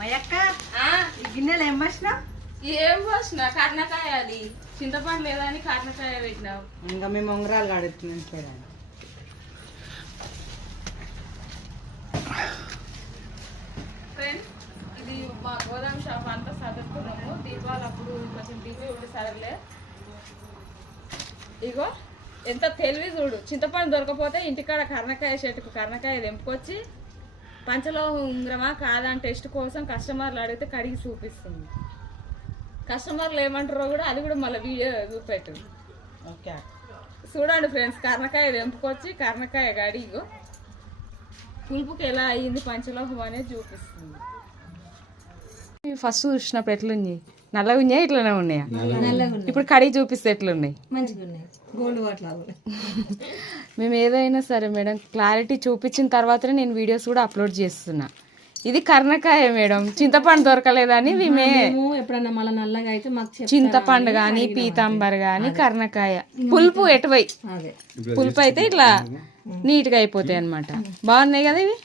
మయక్క గిన్నెలు ఏం వచ్చినా ఏం పోసిన? కారణకాయ అది. చింతపండు లేదని కారణకాయ పెట్టినావు. ఇంకా మేము ఉంగరాలు కడుగుతున్నాం ఫ్రెండ్స్ ఇది మా గోదాం షాప్ అంతా సదురుకున్నాము. దీపావళి అప్పుడు కొంచెం బిజీ ఉండి సరలే ఇగో ఎంత తెలివి చూడు. చింతపండు దొరకపోతే ఇంటికాడ కర్ణకాయ చెట్టుకు కర్ణకాయ తెంపుకొచ్చి పంచలో ఉంగరమా కాదని టెస్ట్ కోసం కస్టమర్లు అడిగితే కడిగి చూపిస్తుంది. కస్టమర్లు ఏమంటారో కూడా అది కూడా మళ్ళీ వీడియో చూపెట్టు ఓకే. చూడండి ఫ్రెండ్స్ కర్ణకాయ తెంపుకొచ్చి కర్ణకాయ గడిగో పులుపుకి ఎలా అయ్యింది పంచలోహం అనేది చూపిస్తుంది. ఫస్ట్ చూసినప్పుడు ఎట్లున్నాయి నల్లగా ఉన్నాయా? ఇట్లనే ఉన్నాయా? ఇప్పుడు కడిగి చూపిస్తే ఎట్లున్నాయి? మేము ఏదైనా సరే మేడం క్లారిటీ చూపించిన తర్వాతనే నేను వీడియోస్ కూడా అప్లోడ్ చేస్తున్నా. ఇది కర్ణకాయ మేడం. చింతపండు దొరకలేదని మేమే ఎప్పుడన్నా మళ్ళీ నల్లగా అయితే మాకు చింతపండు కానీ పీతాంబర్ కానీ కర్ణకాయ. పులుపు ఎటువై? అదే. పులుపు అయితే ఇట్లా నీట్గా అయిపోతాయి అన్నమాట. బాగున్నాయి కదా ఇవి?